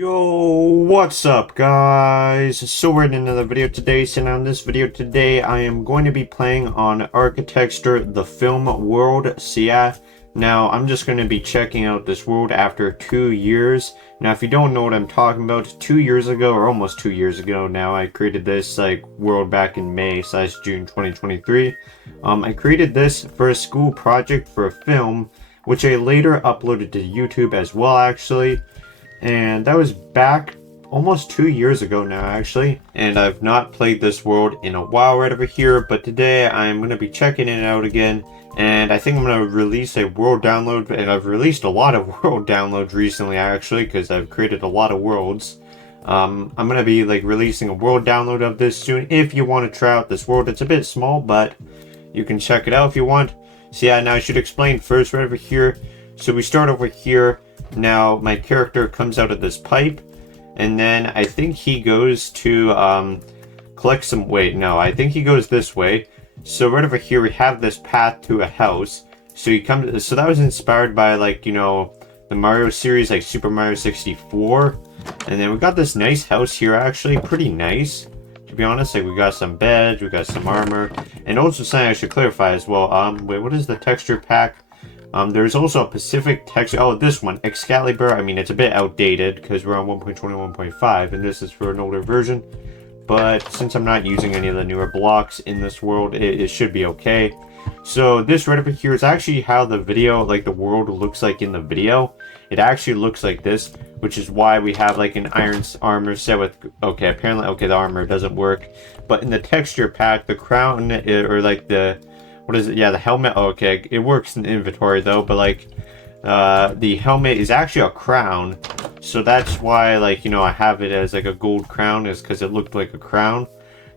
Yo, what's up guys? So we're in another video today. So now in this video today I am going to be playing on Arcatextor the film world. So yeah, now I'm just going to be checking out this world after 2 years. Now if you don't know what I'm talking about, 2 years ago or almost 2 years ago now, I created this world back in May/June 2023. I created this for a school project for a film, which I later uploaded to YouTube as well actually. And that was back almost 2 years ago now actually, and I've not played this world in a while right over here, but today I'm going to be checking it out again, and I think I'm going to release a world download, and I've released a lot of world downloads recently actually because I've created a lot of worlds. I'm going to be releasing a world download of this soon if you want to try out this world. It's a bit small, but you can check it out if you want. So yeah, now I should explain first right over here. So we start over here. Now my character comes out of this pipe, and then I think he goes to collect some, I think he goes this way. So right over here we have this path to a house. So he comes, so that was inspired by the Mario series, like Super Mario 64. And then we got this nice house here, actually pretty nice to be honest. We got some beds, we got some armor, and also something I should clarify as well. What is the texture pack? There's also a Pacific texture. Oh, this one, Excalibur. I mean, it's a bit outdated because we're on 1.21.5, and this is for an older version. But since I'm not using any of the newer blocks in this world, it should be okay. So this right over here is actually how the video, the world looks like in the video. It actually looks like this, which is why we have an iron armor set with, apparently, the armor doesn't work. But in the texture pack, the crown, or what is it? Yeah, the helmet. Oh, okay, it works in the inventory though, but the helmet is actually a crown, so that's why I have it as a gold crown, is because it looked like a crown.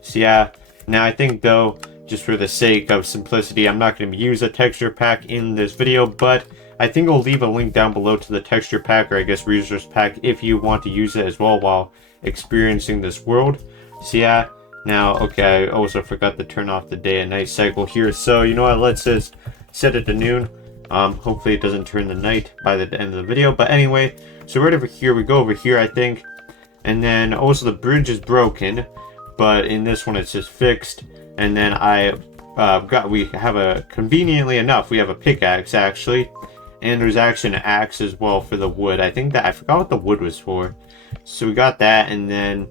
So yeah, now I think though, just for the sake of simplicity, I'm not going to use a texture pack in this video, but I think I'll leave a link down below to the texture pack, or I guess resource pack, if you want to use it as well while experiencing this world. So yeah. Now, okay, I also forgot to turn off the day and night cycle here. So, you know what, let's just set it to noon. Hopefully it doesn't turn the night by the end of the video. But anyway, so right over here, we go over here, I think. And then also the bridge is broken, but in this one it's just fixed. And then conveniently enough, we have a pickaxe actually. And there's actually an axe as well for the wood. I forgot what the wood was for. So we got that, and then...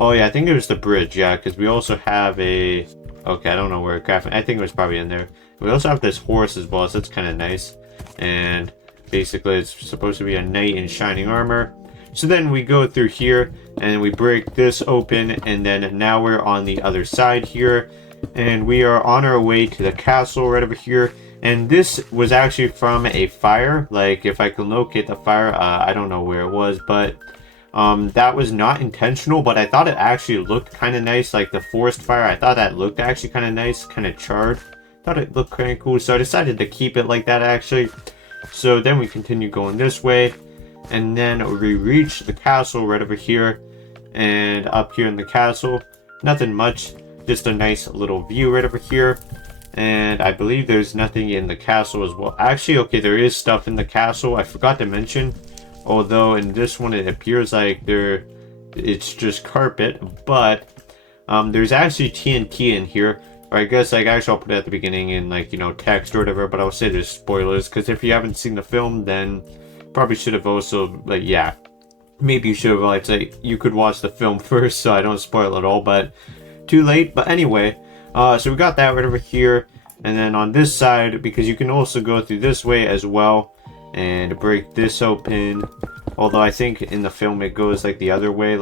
Oh yeah, I think it was the bridge, yeah, because we also have I don't know where crafting, I think it was probably in there. We also have this horse as well, so that's kind of nice. And basically it's supposed to be a knight in shining armor. So then we go through here, and we break this open, and then now we're on the other side here. And we are on our way to the castle right over here. And this was actually from a fire, if I can locate the fire, I don't know where it was, but... that was not intentional, but I thought it actually looked kind of nice, the forest fire. I thought that looked actually kind of nice, kind of charred. Thought it looked kind of cool, so I decided to keep it like that actually. So then we continue going this way, and then we reach the castle right over here. And up here in the castle, nothing much, just a nice little view right over here. And I believe there's nothing in the castle as well. Actually, okay, there is stuff in the castle, I forgot to mention. Although in this one it appears like it's just carpet, but there's actually TNT in here. Or I guess actually I'll put it at the beginning in text or whatever, but I'll say there's spoilers, because if you haven't seen the film, then probably should have also yeah, maybe you should have you could watch the film first so I don't spoil it all, but too late. But anyway, so we got that right over here, and then on this side, because you can also go through this way as well and break this open, although I think in the film it goes the other way,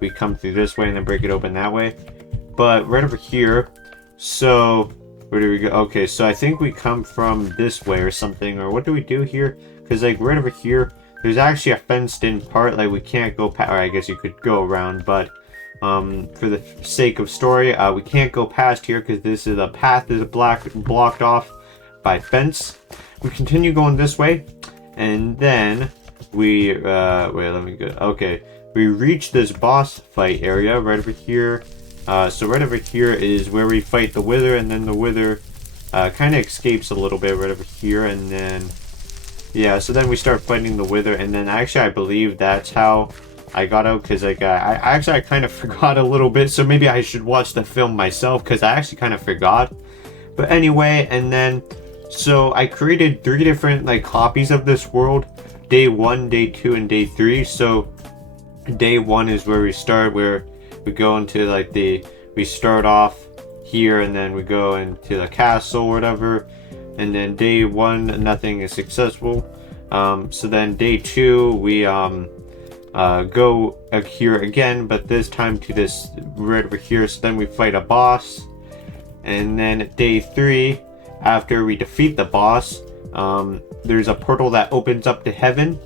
we come through this way and then break it open that way. But right over here, so where do we go? Okay, so I think we come from this way or something, or what do we do here? Because right over here there's actually a fenced in part, we can't go past, or I guess you could go around, but for the sake of story, we can't go past here because this is a path is blocked off by fence. We continue going this way, and then we let me go. Okay, we reach this boss fight area right over here. So right over here is where we fight the wither, and then the wither kind of escapes a little bit right over here, and then Yeah, so then we start fighting the Wither, and then actually I believe that's how I got out, because like I kind of forgot a little bit, so maybe I should watch the film myself, because I actually kind of forgot. But anyway, and then so I created 3 different like copies of this world: day 1, day 2, and day 3. So day 1 is where we start, where we go into like we start off here, and then we go into the castle or whatever. And then day 1, nothing is successful. So then day 2, we go here again, but this time to this right over here. So then we fight a boss. And then day 3, after we defeat the boss, there's a portal that opens up to heaven.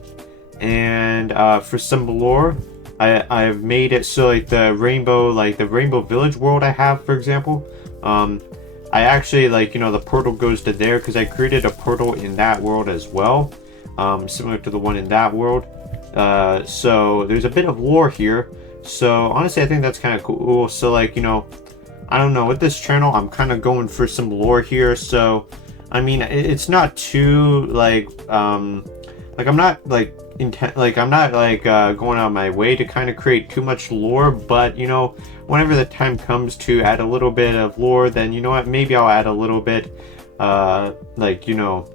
And for some lore, I've made it so like the Rainbow Village world I have, for example, I actually, like, you know, the portal goes to there because I created a portal in that world as well, similar to the one in that world. So there's a bit of lore here. So honestly, I think that's kind of cool. So like, you know, I don't know, with this channel, I'm kind of going for some lore here. So I mean, it's not too like I'm not like going out of my way to kind of create too much lore, but you know, whenever the time comes to add a little bit of lore, then you know what, maybe I'll add a little bit, like, you know,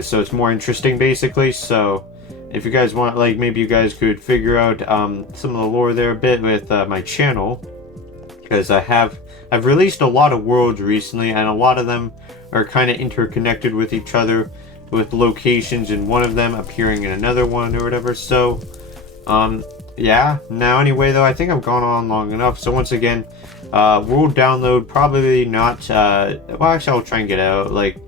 so it's more interesting basically. So if you guys want, like, maybe you guys could figure out some of the lore there a bit with my channel, because I've released a lot of worlds recently, and a lot of them are kind of interconnected with each other, with locations in one of them appearing in another one or whatever. So yeah, now anyway though, I think I've gone on long enough. So once again, world download probably not, well actually I'll try and get out like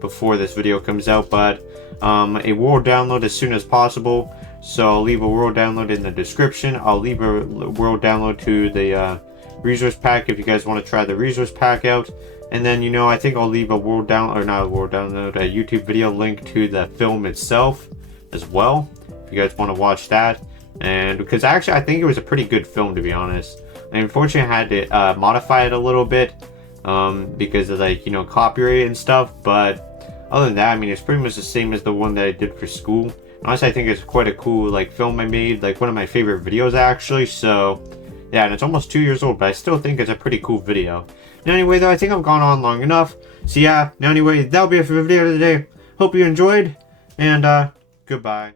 before this video comes out, but a world download as soon as possible. So I'll leave a world download in the description. I'll leave a world download to the resource pack if you guys want to try the resource pack out. And then, you know, I think I'll leave a world download, or not a world download, a YouTube video link to the film itself as well, if you guys want to watch that. And because actually I think it was a pretty good film, to be honest. I unfortunately had to modify it a little bit because of, like, you know, copyright and stuff. But other than that, I mean, it's pretty much the same as the one that I did for school. Honestly, I think it's quite a cool, like, film I made, like one of my favorite videos actually. So yeah, and it's almost 2 years old, but I still think it's a pretty cool video. Now anyway though, I think I've gone on long enough. So yeah, now anyway, that'll be it for the video today. Hope you enjoyed, and goodbye.